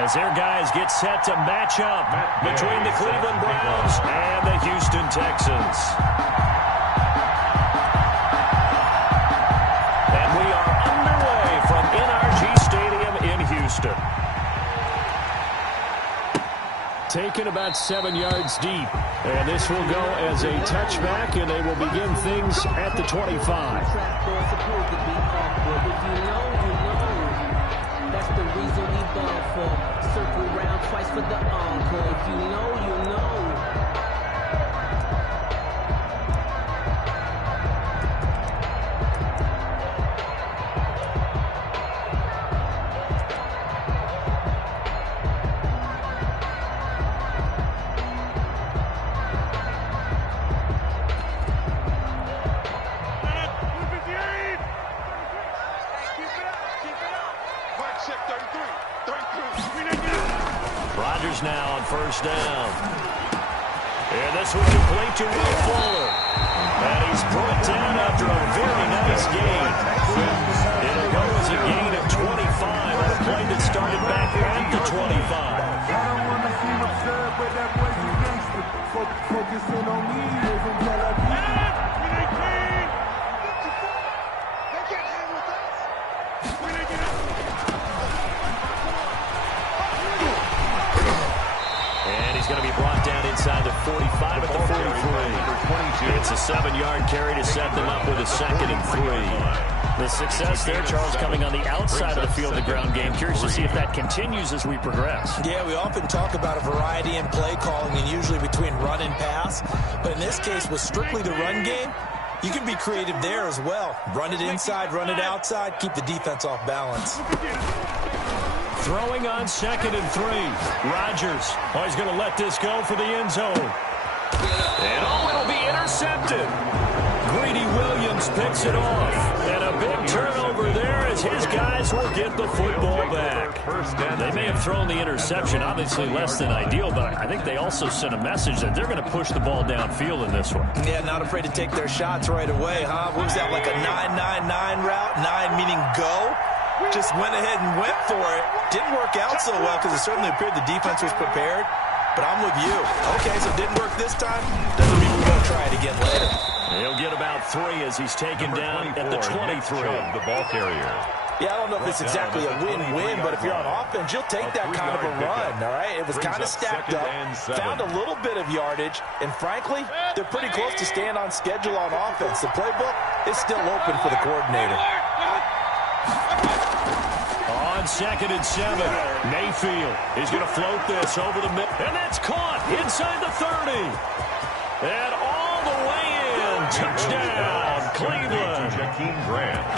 As their guys get set to match up between the Cleveland Browns and the Houston Texans. And we are underway from NRG Stadium in Houston. Taken about 7 yards deep. And this will go as a touchback, and they will begin things at the 25. That's the reason we ball for. Circle round twice for the encore. If you know, you know. Rodgers now on first down. And this will complete to Will Fuller. And he's brought down after a very nice gain. It'll go as a gain of 25 on a play that started back at the 25. I don't want to see what's up, but that wasn't gangster. Focusing on me isn't Tel Aviv. Going to be brought down inside the 45 at the 43. It's a 7-yard carry to set them up with a 2nd and 3. The success there, Charles, coming on the outside of the field, the ground game. Curious to see if that continues as we progress. Yeah, we often talk about a variety in play calling and usually between run and pass. But in this case, with strictly the run game, you can be creative there as well. Run it inside, run it outside, keep the defense off balance. Throwing on 2nd and 3. Rodgers. Oh, he's going to let this go for the end zone. And it'll be intercepted. Greedy Williams picks it off. And a big turnover there as his guys will get the football back. They may have thrown the interception, obviously less than ideal, but I think they also sent a message that they're going to push the ball downfield in this one. Yeah, not afraid to take their shots right away, huh? What was that, like a 9-9-9 route? 9 meaning go? Just went ahead and went for it. Didn't work out so well because it certainly appeared the defense was prepared. But I'm with you. Okay, so it didn't work this time. Doesn't mean we're going to try it again later. He'll get about 3 as he's taken down at the 23. The ball carrier. Yeah, I don't know if it's exactly a win-win, but if you're on offense, you'll take that kind of a run, all right? It was kind of stacked up, found a little bit of yardage, and frankly, they're pretty close to staying on schedule on offense. The playbook is still open for the coordinator. On 2nd and 7, Mayfield is going to float this over the middle. And that's caught inside the 30. And all the way in. Touchdown, Cleveland.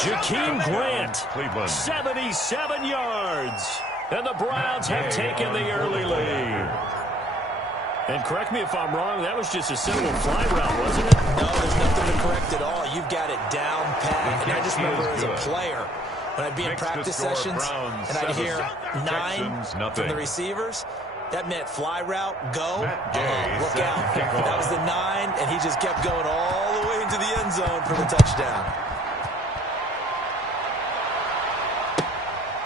Jakeem Grant. Cleveland. 77 yards. And the Browns have taken the early lead. And correct me if I'm wrong, that was just a simple fly route, wasn't it? No, there's nothing to correct at all. You've got it down pat. And I just remember as a player, when I'd be in practice sessions and I'd hear 9 from the receivers, that meant fly route, go, look out. That was the 9, and he just kept going all the way into the end zone for the touchdown.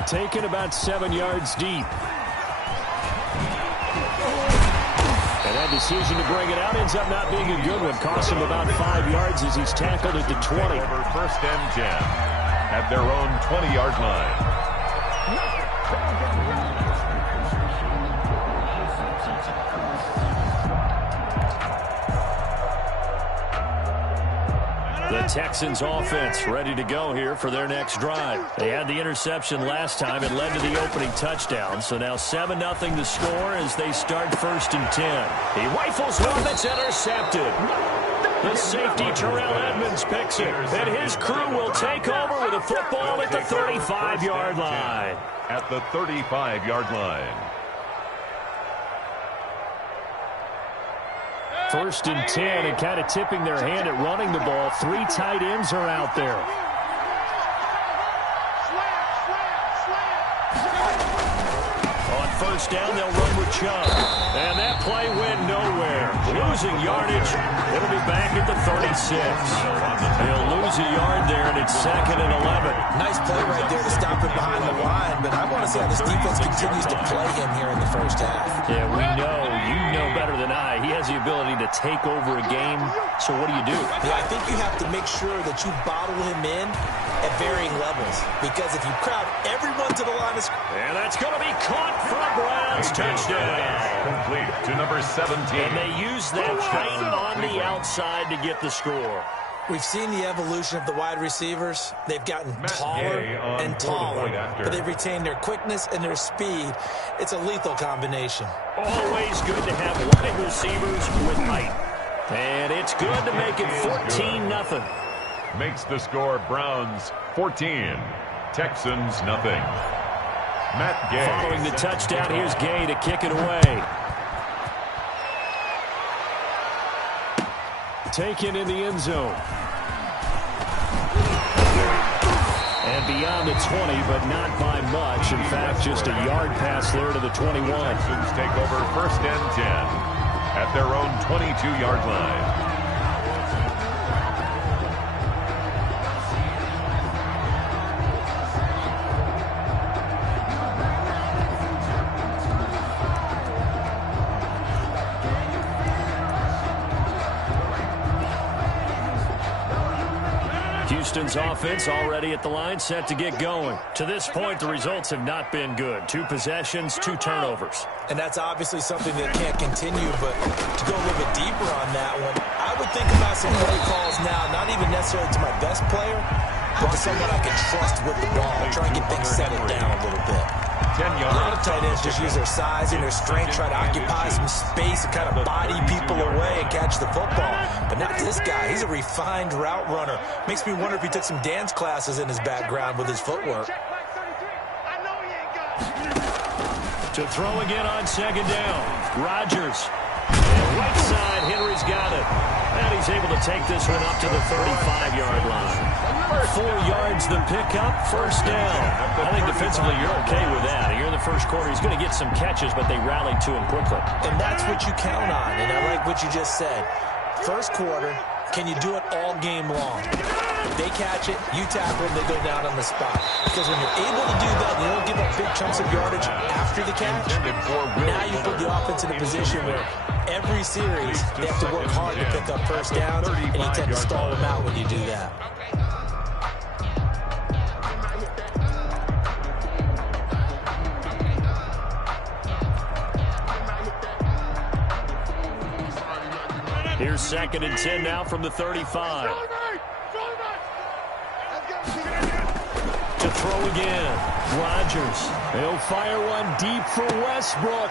Taken about 7 yards deep. And that decision to bring it out ends up not being a good one. Cost him about 5 yards as he's tackled at the 20. First and 10. At their own 20-yard line. The Texans offense ready to go here for their next drive. They had the interception last time. It led to the opening touchdown. So now 7-0 to score as they start 1st and 10. He rifles one that's intercepted. The safety, Terrell Edmonds, picks it. And his crew will take over with a football at the 35-yard line. At the 35-yard line. 1st and 10, and kind of tipping their hand at running the ball. 3 tight ends are out there. On first down. They'll run with Chubb. And that play went nowhere. Losing yardage. It'll be back at the 36. They'll lose a yard there, and it's 2nd and 11. Nice play right there to stop him behind the line, but I want to see how this defense continues to play him here in the first half. Yeah, we know. You know better than I. He has the ability to take over a game. So what do you do? Yeah, I think you have to make sure that you bottle him in at varying levels, because if you crowd everyone to the line of scrimmage. And that's going to be caught for a Browns touchdown. Complete to number 17. And they use that right on the outside to get the score. We've seen the evolution of the wide receivers. They've gotten taller and taller, but they've retained their quickness and their speed. It's a lethal combination. Always good to have wide receivers with height. And it's good to make it 14-0. Makes the score Browns 14, Texans nothing. Matt Gay. Following the touchdown, here's Gay to kick it away. Taken in the end zone. And beyond the 20, but not by much. In fact, just a yard pass there to the 21. Texans take over 1st and 10 at their own 22-yard line. Houston's offense already at the line, set to get going. To this point, the results have not been good. 2 possessions, 2 turnovers. And that's obviously something that can't continue, but to go a little bit deeper on that one, I would think about some play calls now, not even necessarily to my best player, but to someone I can trust with the ball, try and get things settled down a little bit. 10 yards. A lot of tight ends just use their size and their strength, try to occupy some space and kind of body people away and catch the football. But not this guy. He's a refined route runner. Makes me wonder if he took some dance classes in his background with his footwork. To throw again on 2nd down. Rodgers. And right side, Henry's got it. And he's able to take this one up to the 35-yard line. 4 yards the pickup, 1st down. I think defensively you're okay with that. Here in the first quarter, he's going to get some catches, but they rallied to him quickly. And that's what you count on, and I like what you just said. First quarter, can you do it all game long? They catch it, you tackle them, they go down on the spot. Because when you're able to do that, you don't give up big chunks of yardage after the catch. Now you put the offense in a position where every series they have to work hard to pick up 1st downs, and you tend to stall them out when you do that. Here's 2nd and 10 now from the 35. To throw again. Rodgers. He'll fire one deep for Westbrook.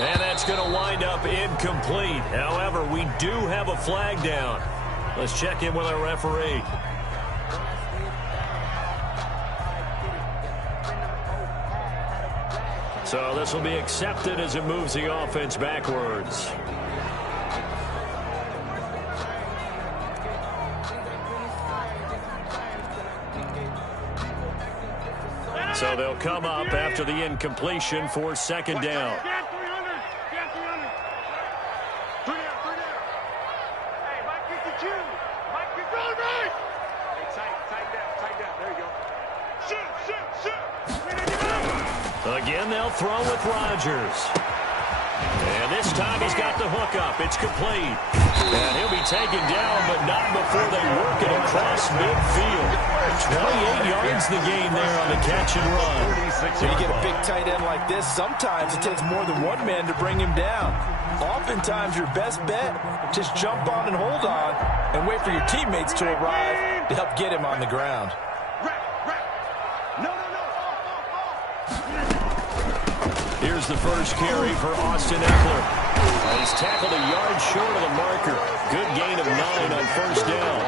And that's going to wind up incomplete. However, we do have a flag down. Let's check in with our referee. So this will be accepted as it moves the offense backwards. So they'll come up after the incompletion for 2nd down. Again, they'll throw with Rodgers. And this time he's got the hook up. It's complete. And he'll be taken down, but not before they work it across midfield. 28 yards the gain there on the catch and run. When you get a big tight end like this, sometimes it takes more than one man to bring him down. Oftentimes your best bet, just jump on and hold on and wait for your teammates to arrive to help get him on the ground. Here's the first carry for Austin Eckler. He's tackled a yard short of the marker. Good gain of 9 on 1st down.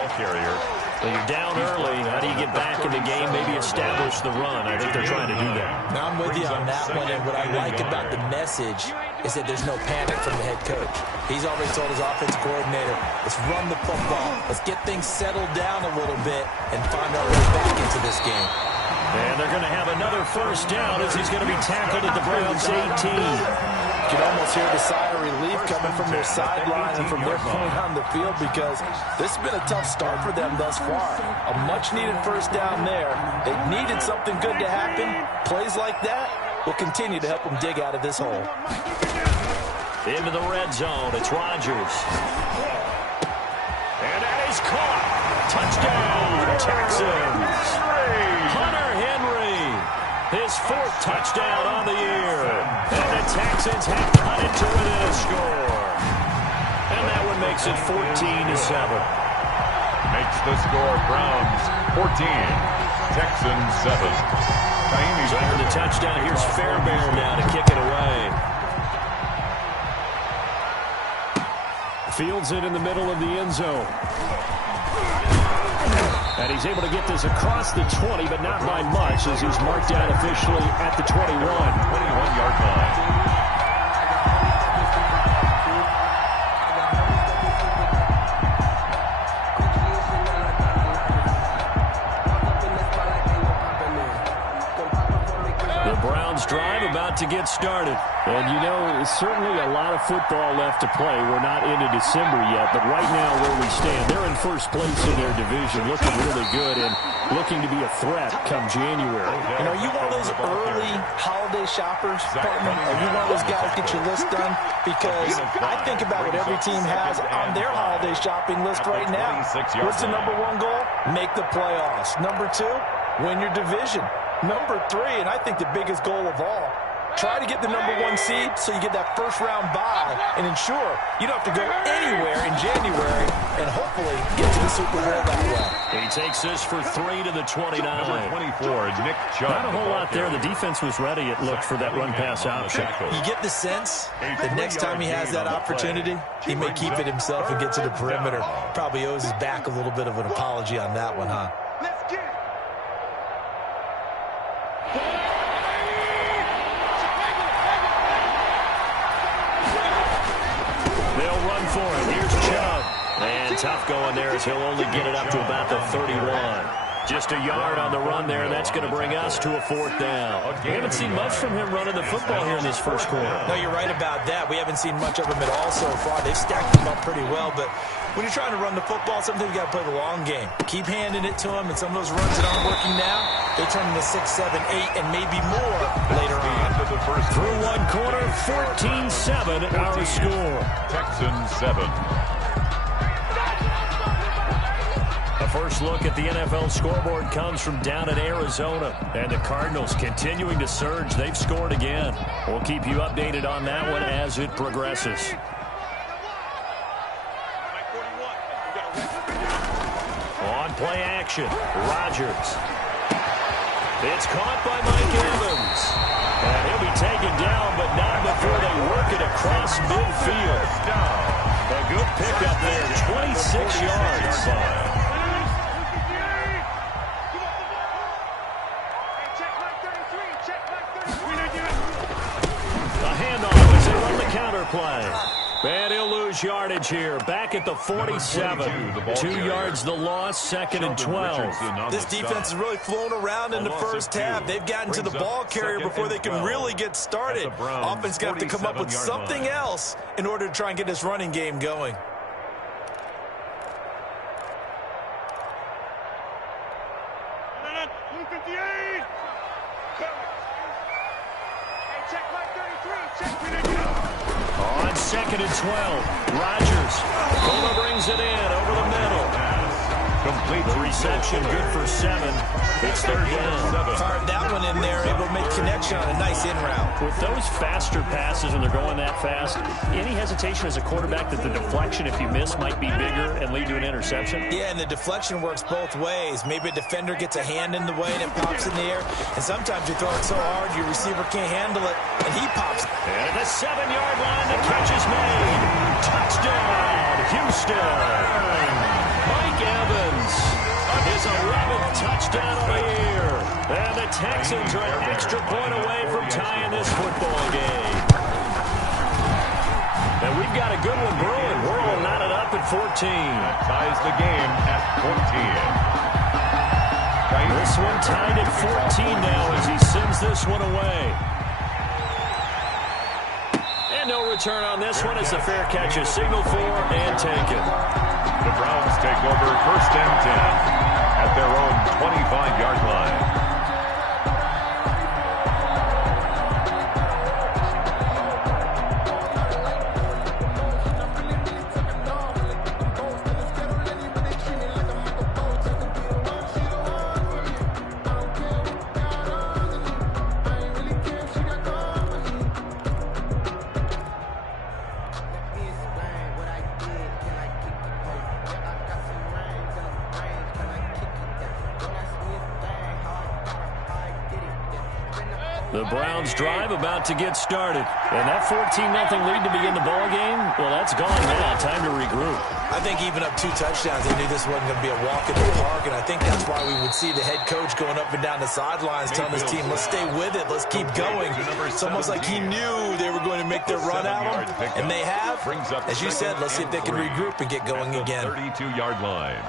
So you're down early. How do you get back in the game? Maybe establish the run. I think they're trying to do that. Now I'm with you on that one, and what I like about the message is that there's no panic from the head coach. He's already told his offensive coordinator, let's run the football. Let's get things settled down a little bit and find our way back into this game. And they're going to have another first down as he's going to be tackled at the Browns' 18. You can almost hear the sigh of relief coming from their sideline and from their point on the field because this has been a tough start for them thus far. A much-needed first down there. They needed something good to happen. Plays like that will continue to help them dig out of this hole. Into the red zone. It's Rodgers. And that is caught. Touchdown, Texans. Hunter Henry. His 4th touchdown on the year. And the Texans have cut it to within a score. And that one makes it 14-7. Makes the score Browns 14, Texans 7. So after the touchdown, here's Fairbairn now to kick it away. Fields it in the middle of the end zone. And he's able to get this across the 20, but not by much, as he's marked down officially at the 21. 21-yard line. Drive about to get started. And you know, certainly a lot of football left to play. We're not into December yet, but right now where we stand, they're in first place in their division, looking really good and looking to be a threat come January. And are you one of those early holiday shoppers, partner? Are you one of those guys get your list done? Because I think about what every team has on their holiday shopping list right now. What's the number 1 goal? Make the playoffs. Number 2, win your division. Number 3, and I think the biggest goal of all, try to get the number 1 seed so you get that first-round bye and ensure you don't have to go anywhere in January and hopefully get to the Super Bowl that way. He takes this for 3 to the 29. Number 24, Nick Chubb. Not a whole lot there. The defense was ready, it looked, for that run-pass option. You get the sense that next time he has that opportunity, he may keep it himself and get to the perimeter. Probably owes his back a little bit of an apology on that one, huh? For it. Here's Chubb. And tough going there as he'll only get it up to about the 31. Just a yard on the run there. That's going to bring us to a 4th down. We haven't seen much from him running the football here in this first quarter. No, you're right about that. We haven't seen much of him at all so far. They've stacked him up pretty well, but when you're trying to run the football, sometimes you got to play the long game. Keep handing it to him, and some of those runs that aren't working now, they turn into 6, 7, 8, and maybe more later on. Through 1 quarter, 14-7 our score. Texans 7. A first look at the NFL scoreboard comes from down in Arizona. And the Cardinals continuing to surge. They've scored again. We'll keep you updated on that one as it progresses. On play action, Rodgers. It's caught by Mike Evans. And he'll be taken down, but not before they work it across midfield. A good pickup there, 26 yards. Play. And he'll lose yardage here. Back at the 47. 2 yards the loss, 2nd and 12. This defense has really flown around in the first half. They've gotten to the ball carrier before they can really get started. Offense got to come up with something else in order to try and get this running game going. On 2nd and 12, Rodgers. Cola brings it in over the middle. Complete the reception, good for 7. It's 3rd down. Fired that one in there, able to make connection on a nice in route. With those faster passes when they're going that fast, any hesitation as a quarterback that the deflection, if you miss, might be bigger and lead to an interception? Yeah, and the deflection works both ways. Maybe a defender gets a hand in the way and it pops in the air. And sometimes you throw it so hard your receiver can't handle it, and he pops. And at the 7-yard line, the catch is made. Touchdown, Houston. Mike Evans, his 11th touchdown of the year. And the Texans are an extra point away from tying this football game. And we've got a good one brewing. We're all knotted up at 14. That ties the game at 14. This one tied at 14 now as he sends this one away. And no return on this one. It's a fair catch, a signal for and taken. The Browns take over 1st and 10 at their own 25-yard line. The Browns drive about to get started. And that 14-0 lead to begin the ball game, well, that's gone now. Time to regroup. I think even up 2 touchdowns, they knew this wasn't going to be a walk in the park, and I think that's why we would see the head coach going up and down the sidelines telling his team, let's stay with it, let's keep going. It's almost like he knew they were going to make their run at him, and they have. As you said, let's see if they can regroup and get going again. 32-yard line.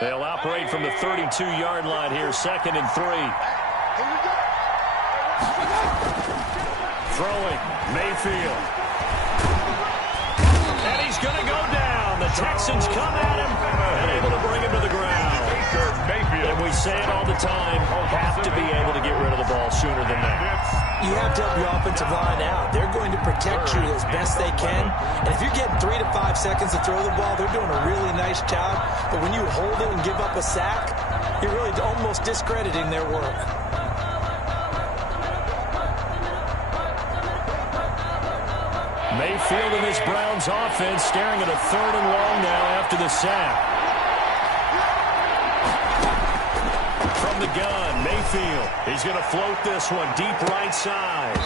They'll operate from the 32-yard line here, 2nd and 3. Throwing, Mayfield. And he's going to go down. The Texans come at him and able to bring him to the ground. And we say it all the time, have to be able to get rid of the ball sooner than that. You have to help your offensive line out. They're going to protect you as best they can. And if you're getting 3 to 5 seconds to throw the ball, they're doing a really nice job. But when you hold it and give up a sack, you're really almost discrediting their work. Mayfield and this Browns offense staring at a 3rd and long now after the sack. From the gun, Mayfield. He's going to float this one deep right side.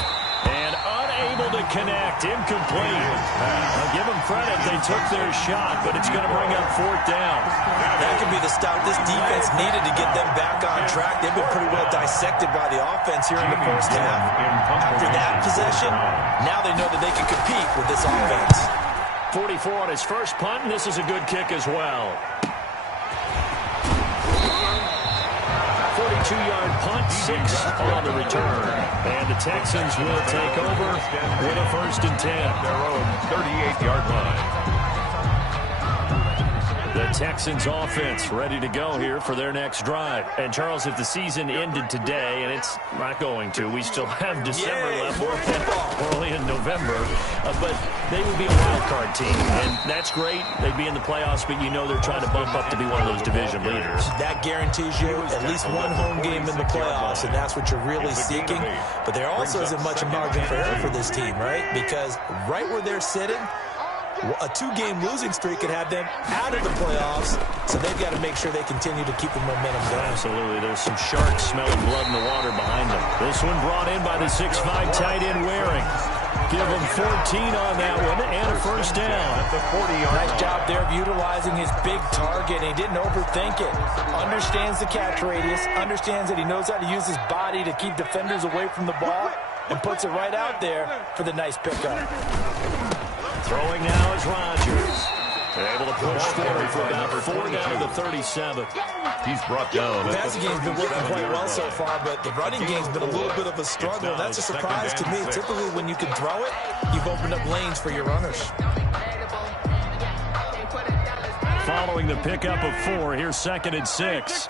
And unable to connect. Incomplete. I'll give them credit. They took their shot, but it's going to bring up 4th down. That could be the stop this defense needed to get them back on track. They've been pretty well dissected by the offense here in the first half. After that possession, now they know that they can compete with this offense. 44 on his first punt, and this is a good kick as well. 42-yard punt, 6 on the return. And the Texans will take over with a 1st and 10. Their own 38-yard line. The Texans offense ready to go here for their next drive. And, Charles, if the season ended today, and it's not going to, we still have December left. We're only in November. But they would be a wild card team. And that's great. They'd be in the playoffs, but you know they're trying to bump up to be one of those division leaders. That guarantees you at least one home game in the playoffs, and that's what you're really seeking. But there also isn't much margin for error for this team, right? Because right where they're sitting, a 2-game losing streak could have them out of the playoffs, so they've got to make sure they continue to keep the momentum going. Absolutely. There's some sharks smelling blood in the water behind them. This one brought in by the 6'5 tight end Waring. Give him 14 on that one and a 1st down. The 40-yard nice job there of utilizing his big target. He didn't overthink it. Understands the catch radius, understands that he knows how to use his body to keep defenders away from the ball, and puts it right out there for the nice pickup. Throwing now is Rodgers. They're able to push forward for about 4 down to the 37. He's brought down. The passing game's been working quite well so far, but the running game's been a little bit of a struggle. That's a surprise to me. Typically, when you can throw it, you've opened up lanes for your runners. Following the pickup of 4, here's 2nd and 6.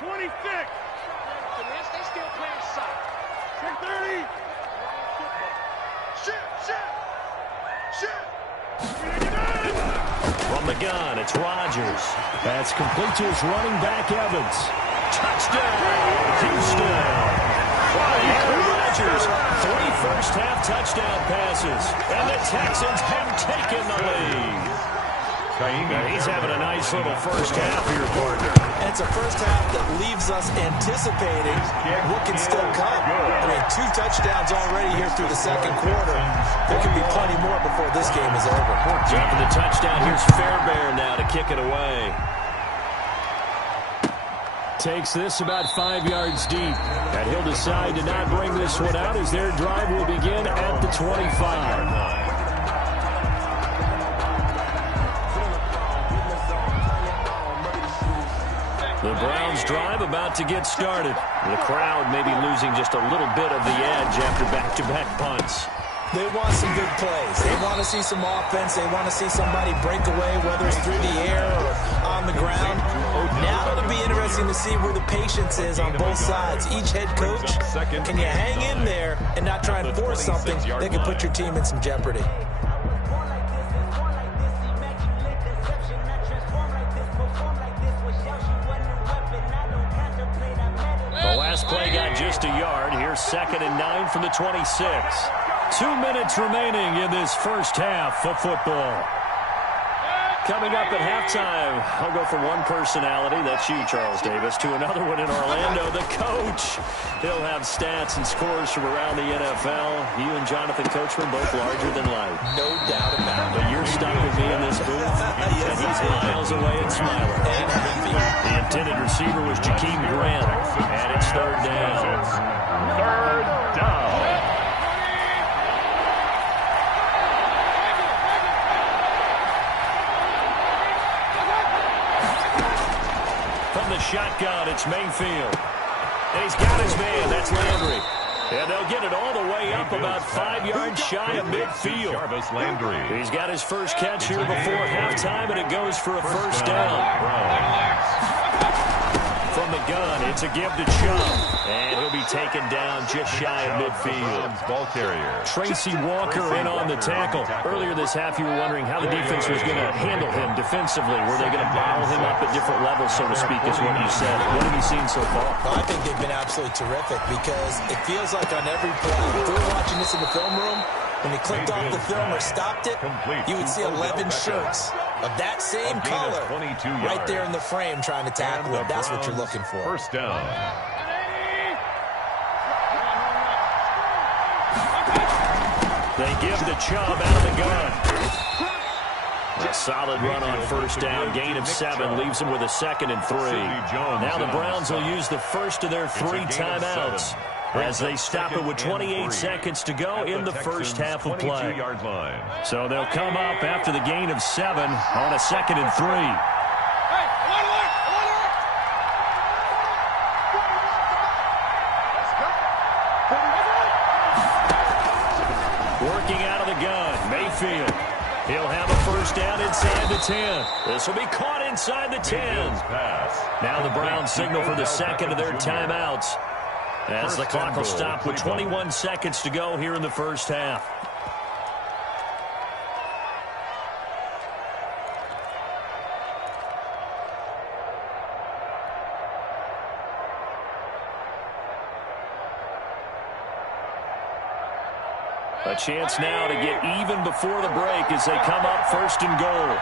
From the gun, it's Rodgers. That's complete to his running back, Evans. Touchdown, Houston. Aaron Rodgers, 3 first-half touchdown passes. And the Texans have taken the lead. He's having a nice little first half here, partner. And it's a first half that leaves us anticipating what can still come. I mean, 2 touchdowns already here through the second quarter. There could be plenty more before this game is over. Dropping the touchdown. Here's Fairbairn now to kick it away. Takes this about 5 yards deep. And he'll decide to not bring this one out as their drive will begin at the 25. The Browns drive about to get started. The crowd may be losing just a little bit of the edge after back-to-back punts. They want some big plays. They want to see some offense. They want to see somebody break away, whether it's through the air or on the ground. Now it'll be interesting to see where the patience is on both sides. Each head coach, can you hang in there and not try and force something that can put your team in some jeopardy? The last play got just a yard. Here's 2nd and 9 from the 26. 2 minutes remaining in this first half of football. Coming up at halftime, I'll go from one personality, that's you, Charles Davis, to another one in Orlando, the coach. He'll have stats and scores from around the NFL. You and Jonathan Coachman both larger than life. No doubt about it. But you're stuck with me in this booth, and he's miles away and smiling. And happy. The intended receiver was Jakeem Grant, and it's 3rd down. 3rd down. From the shotgun, it's Mayfield. And he's got his man. That's Landry. And they'll get it all the way up about 5 yards shy of midfield. Jarvis Landry. He's got his first catch here before halftime, and it goes for a first down. From the gun, it's a give to Chubb. And he'll be taken down just shy of midfield. Ball carrier. Tracy Walker in on the tackle. Earlier this half, you were wondering how the defense was going to handle him defensively. Were they going to bottle him up at different levels, so to speak, is what you said. What have you seen so far? Well, I think they've been absolutely terrific because it feels like on every play, if we were watching this in the film room, when he clicked off the film or stopped it, you would see 11 shirts of that same color right there in the frame trying to tackle it. That's what you're looking for. First down. They give the Chubb out of the gun. A solid run on first down. Gain of 7 leaves them with a 2nd and 3. Now the Browns will use the first of their 3 timeouts as they stop it with 28 seconds to go in the first half of play. So they'll come up after the gain of 7 on a 2nd and 3. Working out of the gun, Mayfield. He'll have a first down inside the 10. This will be caught inside the 10. Now the Browns signal for the second of their timeouts as the clock will stop with 21 seconds to go here in the first half. A chance now to get even before the break as they come up 1st and goal.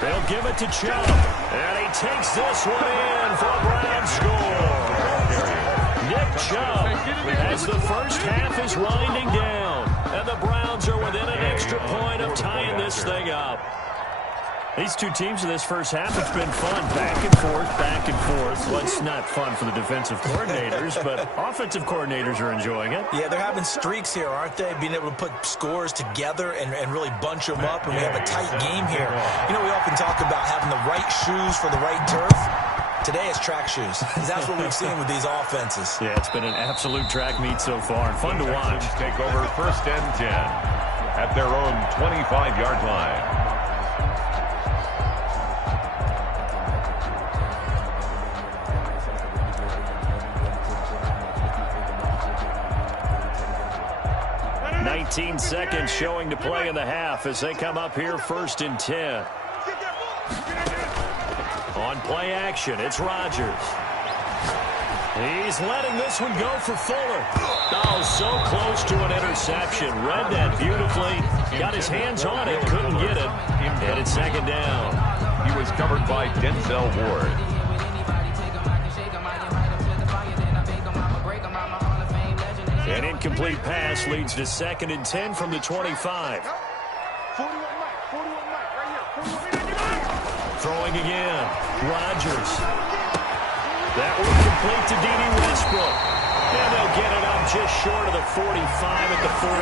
They'll give it to Chubb, and he takes this one in for a Brown score. Nick Chubb, as the first half is winding down, and the Browns are within an extra point of tying this thing up. These two teams in this first half, it's been fun. Back and forth, back and forth. Well, it's not fun for the defensive coordinators, but offensive coordinators are enjoying it. Yeah, they're having streaks here, aren't they? Being able to put scores together and really bunch them up, and we have a tight game here. You know, we often talk about having the right shoes for the right turf. Today it's track shoes, because that's what we've seen with these offenses. Yeah, it's been an absolute track meet so far, and fun to watch. Take over 1st and 10 at their own 25-yard line. Seconds showing to play in the half as they come up here 1st and 10. On play action, it's Rodgers. He's letting this one go for Fuller. Oh, so close to an interception. Read that beautifully. Got his hands on it, couldn't get it. And it's 2nd down. He was covered by Denzel Ward. An incomplete pass leads to 2nd and 10 from the 25. Throwing again. Rodgers. That one complete to D.D. Westbrook. And they'll get it up just short of the 45 at the 44.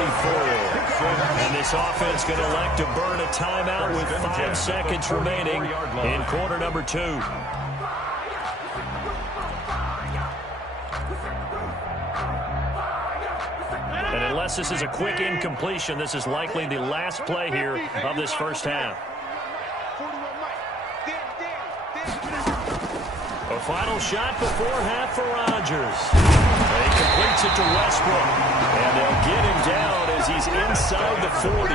And this offense going to elect to burn a timeout with 5 seconds remaining in quarter number 2. And unless this is a quick incompletion, this is likely the last play here of this first half. A final shot before half for Rodgers. He completes it to Westbrook. And they'll get him down as he's inside the 40.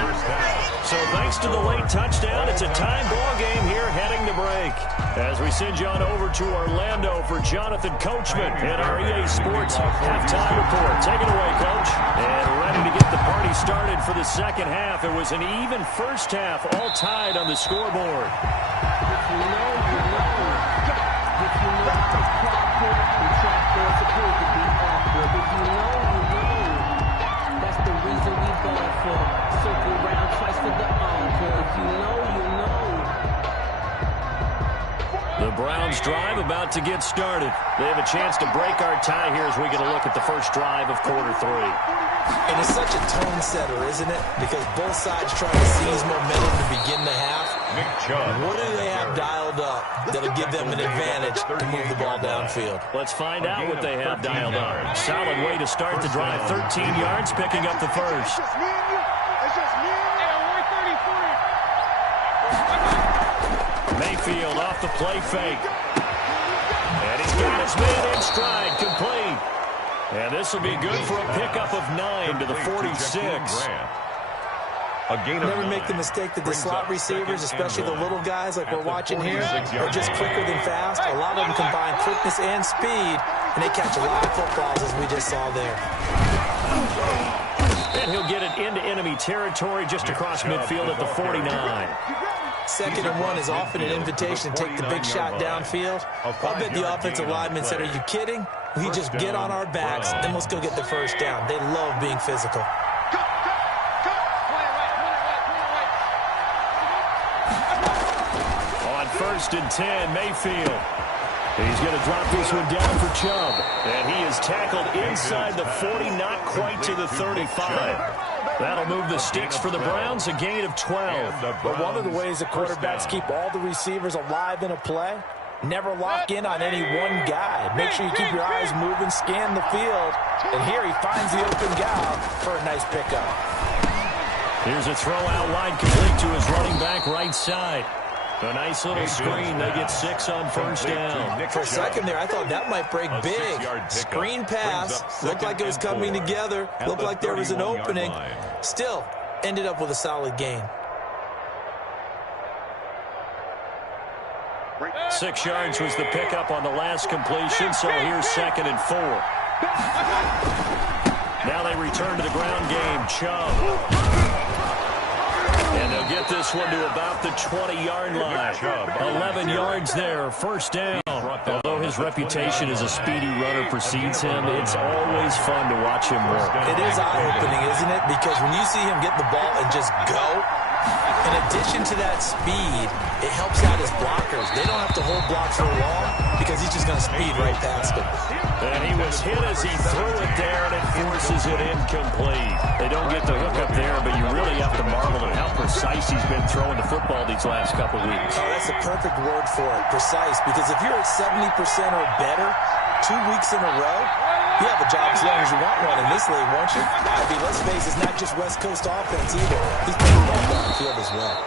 So thanks to the late touchdown, it's a tie ball game here heading to break. As we send you on over to Orlando for Jonathan Coachman in our EA Sports halftime report. Take it away, Coach. And ready to get the party started for the second half. It was an even first half, all tied on the scoreboard. That's the reason we ball for. Circle round twice for the encore. If you know, you know. The Browns drive about to get started. They have a chance to break our tie here as we get a look at the first drive of quarter 3. And it's such a tone setter, isn't it? Because both sides trying to seize momentum to begin the half. What do they have dialed up that'll give them an advantage to move the ball downfield? Let's find out what they have dialed up. Solid way to start the drive. 13 yards, picking up the first. Mayfield off the play fake. And he's got his man in stride, complete. And this will be good for a pickup of 9 to the 46. Never make the mistake that the slot receivers, especially the little guys like we're watching here, are just quicker than fast. A lot of them combine quickness and speed, and they catch a lot of footballs, as we just saw there. And he'll get it into enemy territory just across midfield at the 49. 2nd and 1 is often an invitation to take the big shot downfield. I'll bet the offensive lineman said, "Are you kidding? We just get on our backs, and let's go get the first down." They love being physical. On 1st and 10, Mayfield. He's going to drop this one down for Chubb. And he is tackled inside the 40, not quite to the 35. That'll move the sticks for the Browns, a gain of 12. But one of the ways the quarterbacks keep all the receivers alive in a play, never lock in on any one guy. Make sure you keep your eyes moving, scan the field. And here he finds the open guy for a nice pickup. Here's a throw out wide, complete to his running back right side. A nice little screen. They get 6 on first down. For a second there, I thought that might break big. Screen pass. Looked like it was coming together. Looked like there was an opening. Still, ended up with a solid gain. 6 yards was the pickup on the last completion, so here's 2nd and 4. Now they return to the ground game. Chubb. And they'll get this one to about the 20-yard line. 11 yards there, first down. Although his reputation as a speedy runner precedes him, it's always fun to watch him work. It is eye-opening, isn't it? Because when you see him get the ball and just go, in addition to that speed, it helps out his blockers. They don't have to hold blocks for long because he's just going to speed right past him. And he was hit as he threw it there, and it forces it incomplete. They don't get the hook up there, but you really have to marvel at how precise he's been throwing the football these last couple weeks. Oh, that's the perfect word for it, precise. Because if you're at 70% or better 2 weeks in a row, you have a job as long as you want one in this league, won't you? I mean, let's face it, it's not just West Coast offense either. He's playing the ball downfield as well.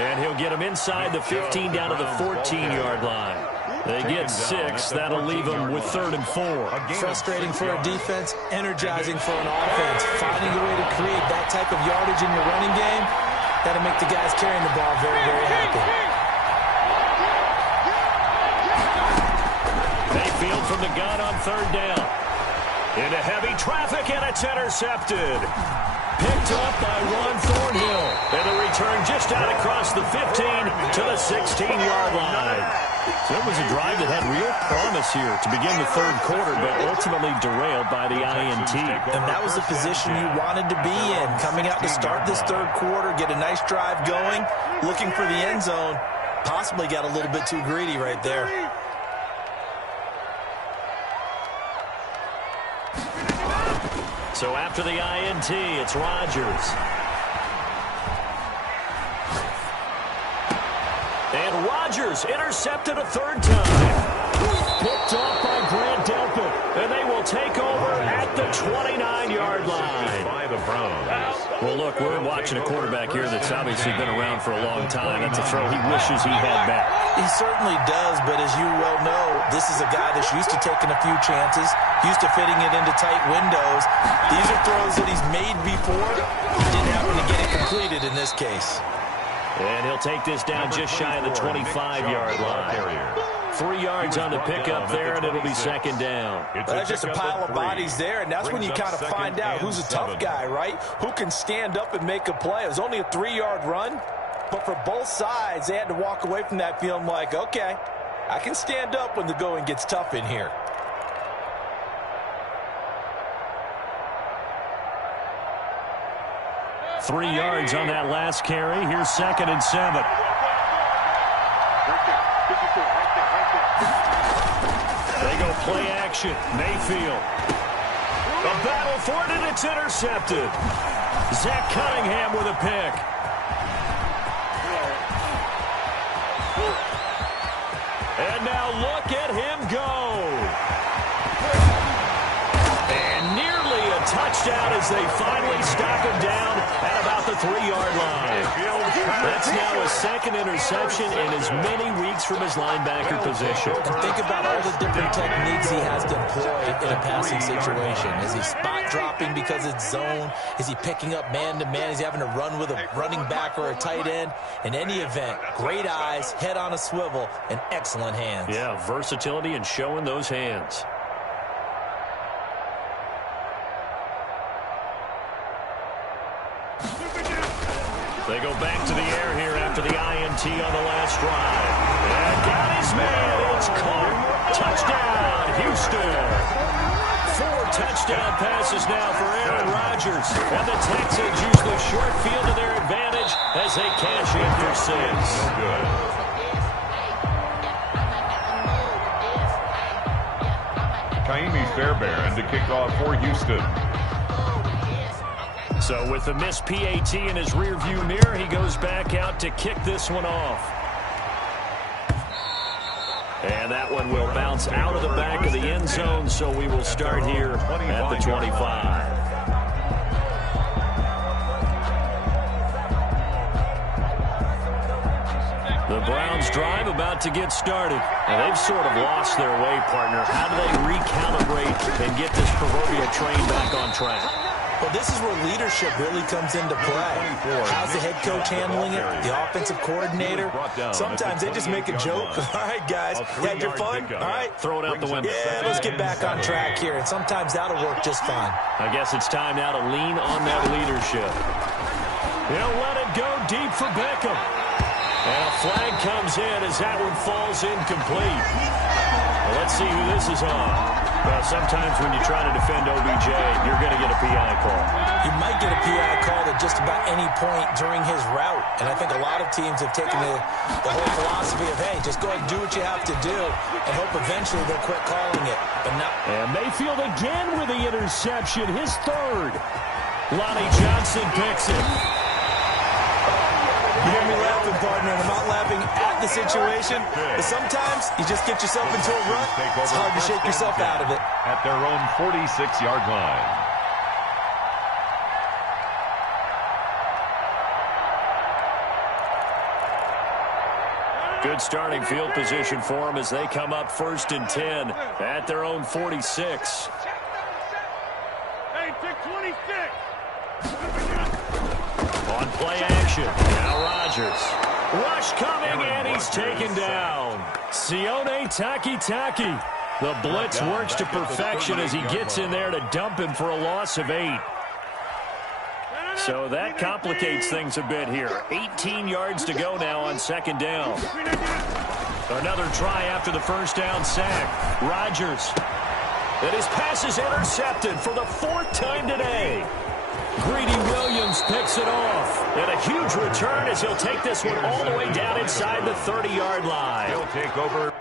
And he'll get him inside the 15 down to the 14-yard line. They get 6. That'll leave them with 3rd and 4. Frustrating for a defense, energizing for an offense. Finding a way to create that type of yardage in your running game, that'll make the guys carrying the ball very, very happy. Mayfield from the gun on 3rd down. Into heavy traffic, and it's intercepted. Picked up by Ron Thornhill. And the return just out across the 15 to the 16-yard line. So it was a drive that had real promise here to begin the 3rd quarter, but ultimately derailed by the INT. And that was the position you wanted to be in. Coming out to start this 3rd quarter, get a nice drive going, looking for the end zone. Possibly got a little bit too greedy right there. So after the INT, it's Rodgers. And Rodgers intercepted a third time. Picked off by Grant Delpit. And they will take over at the 29-yard line. By the Browns. Well, look, we're watching a quarterback here that's obviously been around for a long time. That's a throw he wishes he had back. He certainly does, but as you well know, this is a guy that's used to taking a few chances, used to fitting it into tight windows. These are throws that he's made before. He didn't happen to get it completed in this case. And he'll take this down just shy of the 25-yard line. 3 yards on the pickup there, and it'll be second down. That's just a pile of bodies there, and that's when you kind of find out who's a tough guy, right? Who can stand up and make a play. It was only a 3-yard run, but for both sides, they had to walk away from that feeling like, okay, I can stand up when the going gets tough in here. Three yards on that last carry. Here's 2nd and 7. They go play action. Mayfield. A battle for it, and it's intercepted. Zach Cunningham with a pick. And now look at him go. And nearly a touchdown as they finally stop him down at about the 3-yard line. That's now a 2nd interception in as many weeks from his linebacker position. And think about all the different techniques he has to employ in a passing situation. Is he spot dropping because it's zone? Is he picking up man-to-man? Is he having to run with a running back or a tight end? In any event, great eyes, head on a swivel, and excellent hands. Yeah, versatility and showing those hands. They go back to the air here after the INT on the last drive. And got his man. It's caught. Touchdown, Houston. 4 touchdown passes now for Aaron Rodgers. And the Texans use the short field to their advantage as they cash in for 6. Good. Kaimi Fairbairn to kick off for Houston. So with the missed PAT in his rearview mirror, he goes back out to kick this one off. And that one will bounce out of the back of the end zone, so we will start here at the 25. The Browns drive about to get started. And they've sort of lost their way, partner. How do they recalibrate and get this proverbial train back on track? Well, this is where leadership really comes into play. How's the head coach handling it? The offensive coordinator? Sometimes they just make a joke. All right, guys, you had your fun? All right. Throw it out the window. Yeah, let's get back on track here. And sometimes that'll work just fine. I guess it's time now to lean on that leadership. He'll let it go deep for Beckham. And a flag comes in as that one falls incomplete. Well, let's see who this is on. Well, sometimes when you try to defend OBJ, you're going to get a PI call. You might get a PI call at just about any point during his route. And I think a lot of teams have taken the whole philosophy of, hey, just go ahead and do what you have to do and hope eventually they'll quit calling it. But not. And Mayfield again with the interception, his 3rd. Lonnie Johnson picks it. You hear me laughing, partner, and I'm not laughing at the situation, but sometimes you just get yourself into a rut. It's hard to shake yourself out of it. At their own 46-yard line. Good starting field position for them as they come up 1st and 10 at their own 46. Hey, pick 26. On play action, now Rodgers. Rush coming, and he's taken down. Sione Takitaki. The blitz works to perfection as he gets in there to dump him for a loss of 8. So that complicates things a bit here. 18 yards to go now on 2nd down. Another try after the 1st down sack. Rodgers. And his pass is intercepted for the 4th time today. Greedy Williams picks it off. And a huge return as he'll take this one all the way down inside the 30-yard line. He'll take over.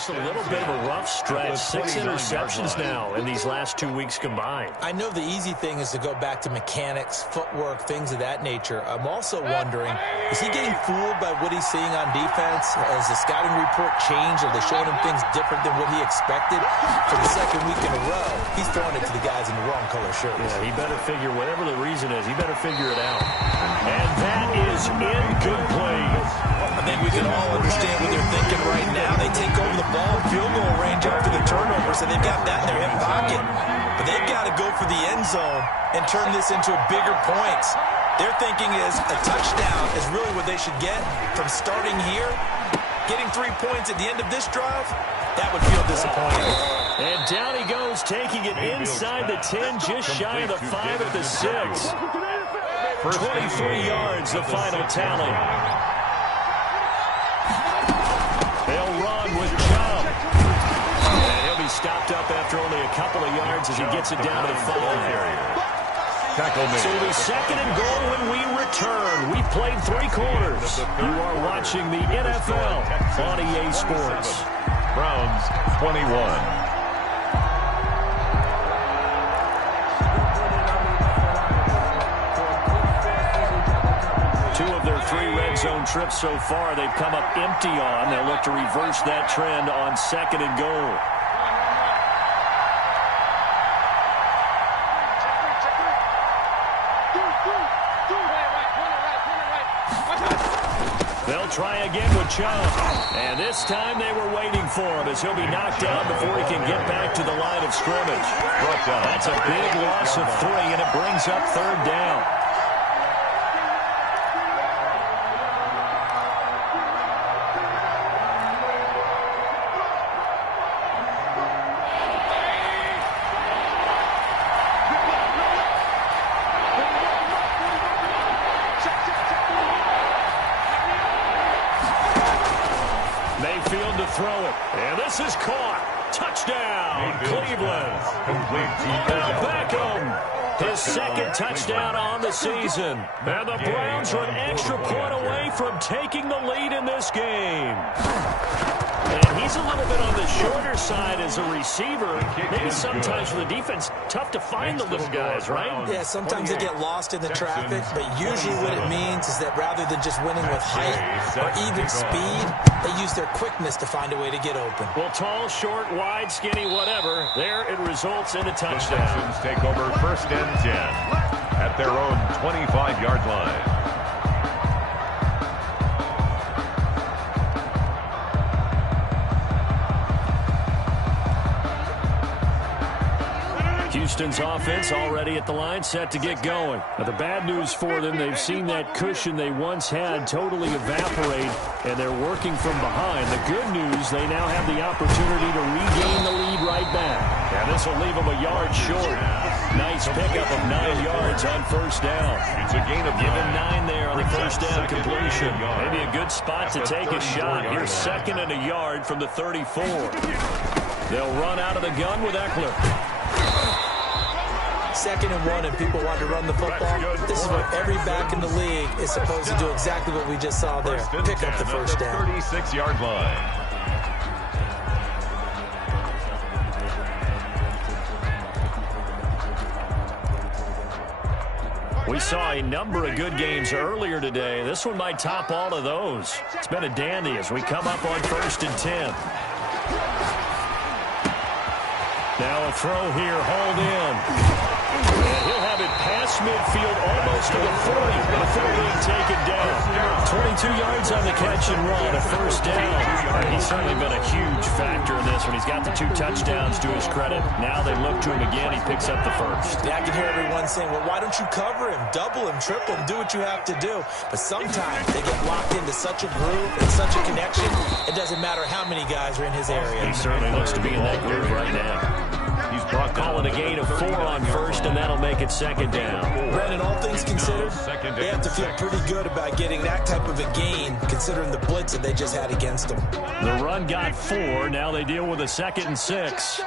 just a little bit of a rough stretch. 6 interceptions now in these last 2 weeks combined. I know the easy thing is to go back to mechanics, footwork, things of that nature. I'm also wondering, is he getting fooled by what he's seeing on defense? Has the scouting report changed? Are they showing him things different than what he expected? For the second week in a row, he's throwing it to the guys in the wrong color shirts. Yeah, he better figure, whatever the reason is, he better figure it out. And that is incomplete. I think we can all understand what they're thinking right now. They take over the ball in field goal range after the turnover, so they've got that in their hip pocket. But they've got to go for the end zone and turn this into bigger points. Their thinking is a touchdown is really what they should get from starting here. Getting 3 points at the end of this drive, that would feel disappointing. And down he goes, taking it inside the 10, just shy of the 5 at the 6. 23 yards, the final tally. They'll run with Chubb. And he'll be stopped up after only a couple of yards as he gets it down to the 5. So it'll be 2nd and goal when we return. We played 3 quarters. You are watching the NFL on EA Sports. Browns 21. Two of their 3 red zone trips so far, they've come up empty on. They'll look to reverse that trend on 2nd and goal. They'll try again with Chubb. And this time they were waiting for him as he'll be knocked down before he can get back to the line of scrimmage. That's a big loss of 3, and it brings up 3rd down. Throw it, and this is caught. Touchdown, Cleveland. Now Beckham, his 2nd touchdown on the season. And the Browns are an extra point away from taking the lead in this game. And he's a little bit on the shorter side as a receiver. Maybe sometimes for the defense, tough to find the little guys, right? Yeah, sometimes they get lost in the traffic, but usually what it means is that rather than just winning with height or even speed, they use their quickness to find a way to get open. Well, tall, short, wide, skinny, whatever, there it results in a touchdown. Take over 1st and 10 at their own 25-yard line. Houston's offense already at the line, set to get going. Now, the bad news for them, they've seen that cushion they once had totally evaporate, and they're working from behind. The good news, they now have the opportunity to regain the lead right back. And this will leave them a yard short. Nice pickup of 9 yards on 1st down. It's a gain of 9. Given 9 there on the 1st down completion. Maybe a good spot to take a shot. Here's 2nd and a yard from the 34. They'll run out of the gun with Eckler. 2nd and 1, and people want to run the football. This is what every back in the league is supposed to do, exactly what we just saw there. Pick up the 1st down. 36-yard line. We saw a number of good games earlier today. This one might top all of those. It's been a dandy as we come up on 1st and 10. Now a throw here, hauled in. And he'll have it past midfield almost to the 40 before being taken down. 22 yards on the catch and run, a 1st down. He's certainly been a huge factor in this one. He's got the 2 touchdowns to his credit. Now they look to him again. He picks up the 1st. Yeah, I can hear everyone saying, well, why don't you cover him, double him, triple him, do what you have to do. But sometimes they get locked into such a groove and such a connection, it doesn't matter how many guys are in his area. He certainly looks to be in that groove right now. He's brought calling a gain of 4 on 1st, and that'll make it 2nd down. Brandon, all things considered, they have to feel pretty good about getting that type of a gain, considering the blitz that they just had against them. The run got 4. Now they deal with a 2nd and 6.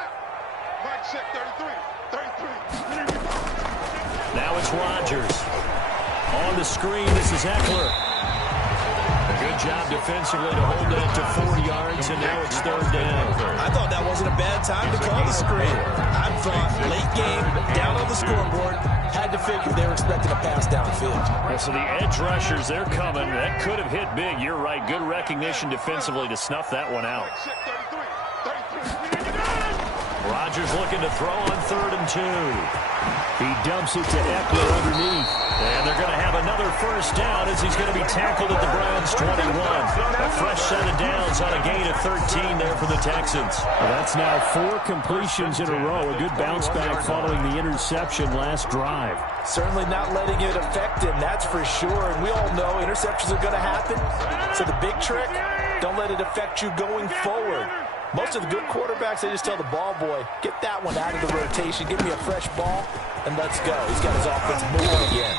Now it's Rodgers. On the screen, this is Eckler. A good Good job defensively to hold that to 4 yards, and now it's 3rd down. I thought that wasn't a bad time to call the screen. I thought late game, down on the scoreboard, had to figure they were expecting a pass downfield. Well, so the edge rushers, they're coming. That could have hit big. You're right. Good recognition defensively to snuff that one out. Rodgers looking to throw on 3rd and 2. He dumps it to Eckler underneath. And they're going to have another 1st down as he's going to be tackled at the Browns' 21. A fresh set of downs on a gain of 13 there for the Texans. Well, that's now 4 completions in a row. A good bounce back following the interception last drive. Certainly not letting it affect him, that's for sure. And we all know interceptions are going to happen. So the big trick, don't let it affect you going forward. Most of the good quarterbacks, they just tell the ball boy, get that one out of the rotation, give me a fresh ball, and let's go. He's got his offense moving again.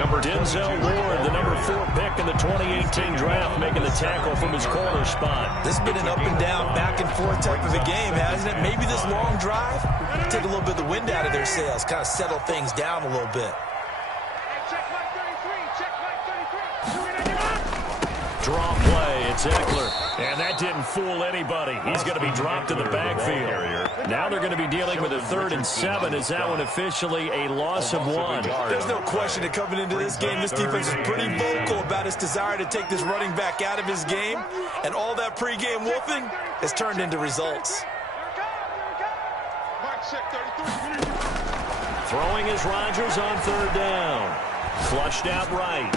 Number Denzel Ward, the number 4 pick in the 2018 draft, making the tackle from his corner spot. This has been an up and down, back and forth type of a game, hasn't it? Maybe this long drive, take a little bit of the wind out of their sails, kind of settle things down a little bit. Draw play, it's Eckler. And that didn't fool anybody. He's going to be dropped in the backfield. Now they're going to be dealing with a 3rd and 7. Is that one officially a loss of 1? There's no question that coming into this game, this defense is pretty vocal about its desire to take this running back out of his game. And all that pregame whooping has turned into results. Throwing is Rodgers on 3rd down. Flushed out right.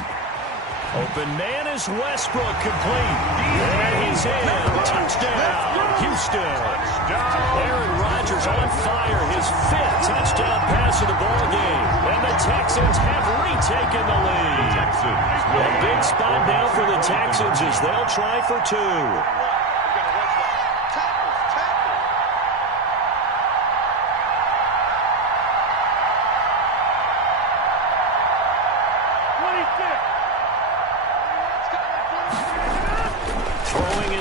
Open man is Westbrook, complete. And he's in. Touchdown, Houston. Aaron Rodgers on fire. His 5th touchdown pass of the ball game. And the Texans have retaken the lead. A big spot now for the Texans as they'll try for 2.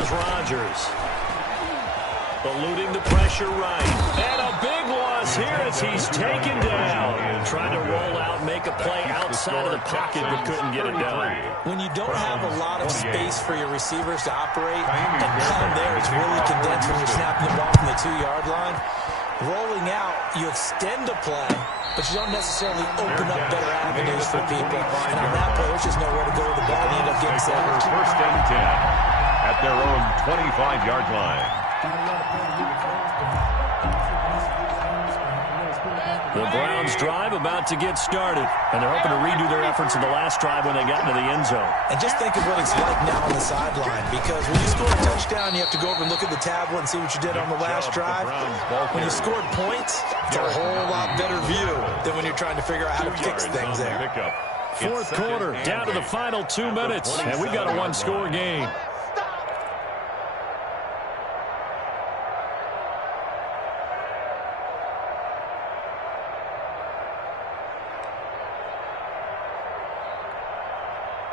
Rodgers. Eluding the pressure right. And a big loss here as he's taken down. Trying to roll out, make a play outside of the pocket, but couldn't get it done. When you don't have a lot of space for your receivers to operate, and down there it's really condensed when you're snapping the ball from the 2-yard line, rolling out, you extend a play, but you don't necessarily open up better avenues for people. And on that play, there's just nowhere to go with the ball, and you end up getting sacked. 1st and 10. At their own 25-yard line. The Browns drive about to get started, and they're hoping to redo their efforts in the last drive when they got into the end zone. And just think of what it's like now on the sideline, because when you score a touchdown, you have to go over and look at the tablet and see what you did on the last drive. When you scored points, it's a whole lot better view than when you're trying to figure out how to fix things there. 4th quarter, down to the final 2 minutes, and we've got a 1-score game.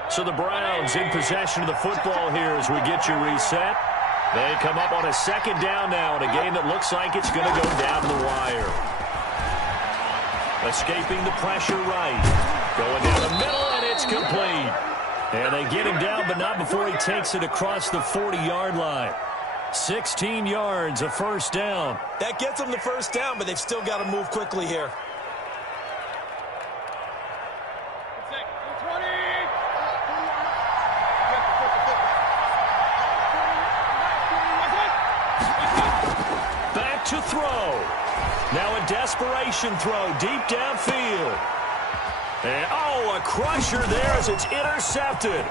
So the Browns in possession of the football here as we get you reset. They come up on a 2nd down now in a game that looks like it's going to go down the wire. Escaping the pressure right. Going down the middle, and it's complete. And they get him down, but not before he takes it across the 40-yard line. 16 yards, a 1st down. That gets them the 1st down, but they've still got to move quickly here. To throw. Now a desperation throw deep downfield. And, a crusher there as it's intercepted.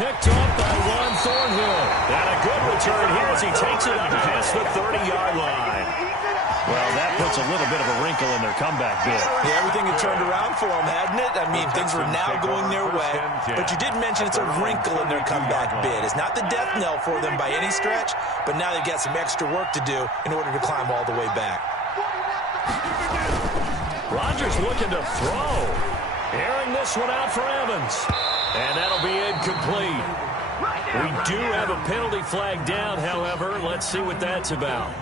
Picked up by Juan Thornhill. And a good return here as he takes it up past the 30-yard line. Well, that puts a little bit of a wrinkle in their comeback bid. Yeah, everything had turned around for them, hadn't it? I mean, things were now going their way. But you did mention it's a wrinkle in their comeback bid. It's not the death knell for them by any stretch, but now they've got some extra work to do in order to climb all the way back. Rodgers looking to throw. Airing this one out for Evans. And that'll be incomplete. We do have a penalty flag down, however. Let's see what that's about.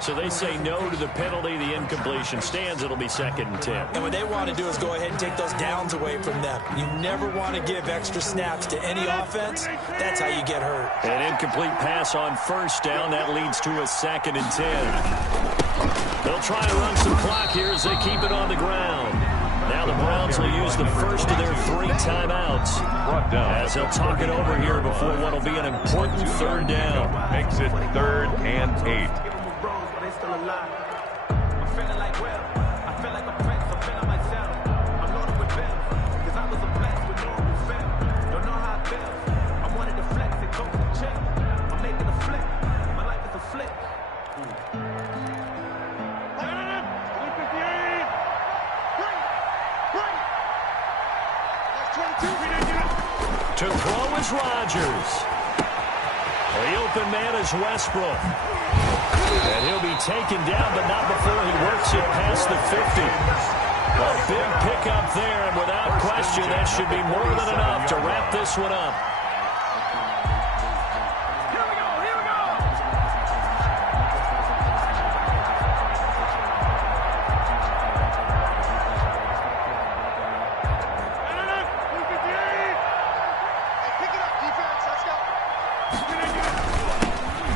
So they say no to the penalty. The incompletion stands. It'll be 2nd and 10. And what they want to do is go ahead and take those downs away from them. You never want to give extra snaps to any offense. That's how you get hurt. An incomplete pass on 1st down. That leads to a 2nd and 10. They'll try to run some clock here as they keep it on the ground. Now the Browns will use the first of their 3 timeouts as they'll talk it over here before what will be an important 3rd down. Makes it 3rd and 8. I'm feeling like Will. I feel like a prince. I'm feeling myself. I'm loaded with bills. Because I was a blessed with no fail. Don't know how it feels. I wanted to flex and go to the chill. I'm making a flip. My life is a flip. To throw is Rodgers. The open man is Westbrook. And he'll be taken down, but not before he works it past the 50. A big pickup there, and without question, that should be more than enough to wrap this one up.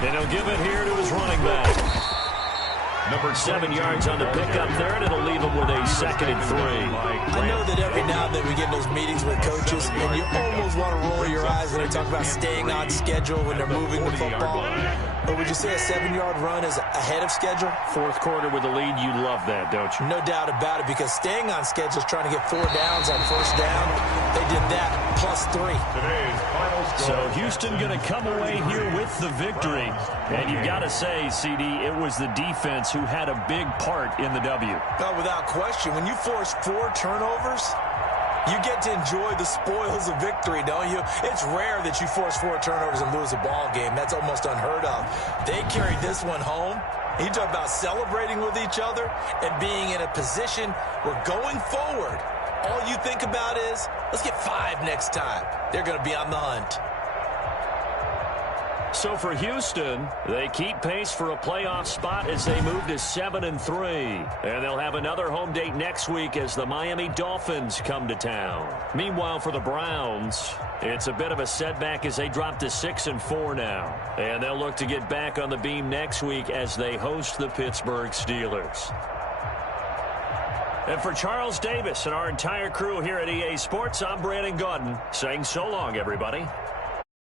And he'll give it here to his running back. Number 7 yards on the pickup there, and it'll leave him with a 2nd and 3. I know that every now and then we get in those meetings with coaches, and you almost want to roll your eyes when they talk about staying on schedule when they're moving the football. But would you say a 7-yard run is ahead of schedule? 4th quarter with the lead, you love that, don't you? No doubt about it, because staying on schedule is trying to get 4 downs on 1st down. They did that plus 3. So Houston going to come away here with the victory. And you've got to say, CD, it was the defense who had a big part in the W. No, without question. When you force 4 turnovers, you get to enjoy the spoils of victory, don't you? It's rare that you force 4 turnovers and lose a ball game. That's almost unheard of. They carried this one home. You talk about celebrating with each other and being in a position where going forward, all you think about is, let's get 5 next time. They're going to be on the hunt. So for Houston, they keep pace for a playoff spot as they move to 7 and 3. And they'll have another home date next week as the Miami Dolphins come to town. Meanwhile, for the Browns, it's a bit of a setback as they drop to 6 and 4 now. And they'll look to get back on the beam next week as they host the Pittsburgh Steelers. And for Charles Davis and our entire crew here at EA Sports, I'm Brandon Gaudin saying so long, everybody.